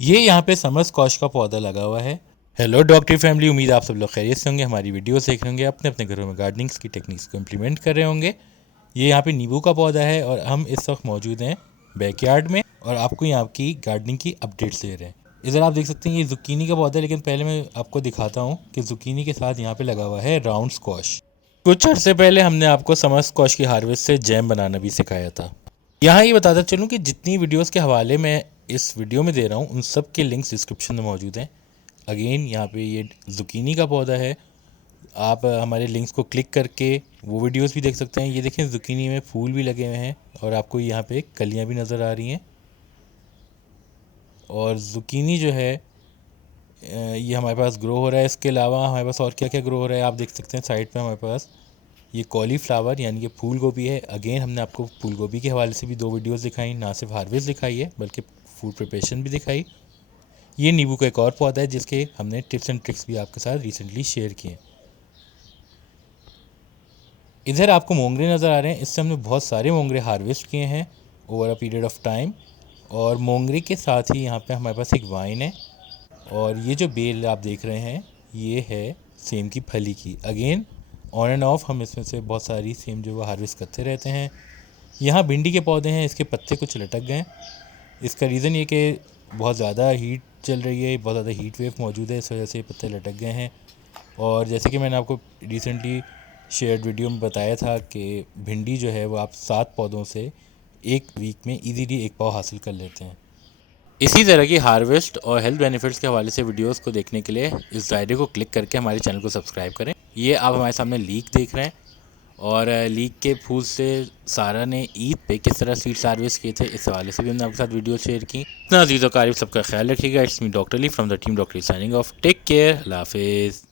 ये यहाँ पे समर स्क्वाश का पौधा लगा हुआ है। हेलो डॉक्टरी फैमिली, उम्मीद आप सब लोग खैरियत से होंगे। हमारी वीडियोस देख रहे होंगे, अपने अपने घरों में गार्डनिंग्स की टेक्निक्स को इम्प्लीमेंट कर रहे होंगे। ये यहाँ पे नींबू का पौधा है और हम इस वक्त मौजूद हैं बैकयार्ड में और आपको यहाँ की गार्डनिंग की अपडेट्स दे रहे हैं। इधर आप देख सकते हैं ये जुकीनी का पौधा है, लेकिन पहले मैं आपको दिखाता हूँ कि जुकीनी के साथ यहाँ पे लगा हुआ है राउंड स्क्वाश। कुछ अर्से पहले हमने आपको समर स्क्वाश की हार्वेस्ट से जैम बनाना भी सिखाया था। यहाँ ये बताता चलूँ कि जितनी वीडियोस के हवाले मैं इस वीडियो में दे रहा हूँ उन सब के लिंक्स डिस्क्रिप्शन में मौजूद हैं। अगेन यहाँ पे ये जुकीनी का पौधा है, आप हमारे लिंक्स को क्लिक करके वो वीडियोस भी देख सकते हैं। ये देखें जुकीनी में फूल भी लगे हुए हैं और आपको यहाँ पे कलियाँ भी नज़र आ रही हैं। और जुकीनी जो है ये हमारे पास ग्रो हो रहा है। इसके अलावा हमारे पास और क्या क्या ग्रो हो रहा है आप देख सकते हैं। साइड पे हमारे पास ये कॉलीफ्लावर यानी कि फूल गोभी है। अगेन हमने आपको फूल गोभी के हवाले से भी 2 वीडियोस दिखाई, ना सिर्फ हार्वेस्ट दिखाई है बल्कि फूड प्रिपरेशन भी दिखाई। ये नींबू का एक और पौधा है जिसके हमने टिप्स एंड ट्रिक्स भी आपके साथ रिसेंटली शेयर किए। इधर आपको मोंगरे नज़र आ रहे हैं। इससे हमने बहुत सारे मोंगरे हार्वेस्ट किए हैं over a period of time. और मोंगरे के साथ ही यहाँ पे हमारे पास एक वाइन है और ये जो बेल आप देख रहे हैं ये है सेम की फली की। अगेन ऑन एंड ऑफ हम इसमें से बहुत सारी सेम जो वो हार्वेस्ट करते रहते हैं। यहाँ भिंडी के पौधे हैं, इसके पत्ते कुछ लटक गए। इसका रीज़न ये कि बहुत ज़्यादा हीट चल रही है, बहुत ज़्यादा हीट वेव मौजूद है, इस वजह से ये पत्ते लटक गए हैं। और जैसे कि मैंने आपको रिसेंटली शेयर्ड वीडियो में बताया था कि भिंडी जो है वो आप 7 पौधों से एक वीक में इजीली 1 पाव हासिल कर लेते हैं। इसी तरह की हार्वेस्ट और हेल्थ बेनिफिट्स के हवाले से वीडियोस को देखने के लिए इस डायरी को क्लिक करके हमारे चैनल को सब्सक्राइब करें। ये आप हमारे सामने लीक देख रहे हैं और लीक के फूल से सारा ने ईद पे किस तरह सीड्स हार्वेस्ट किए थे इस हवाले से भी हमने आपके साथ वीडियो शेयर की। इतना अजीज़ और क़रीब सबका ख्याल रखिएगा। It's me doctor Lee from the team doctor signing off. Take care, अल्लाह हाफिज़।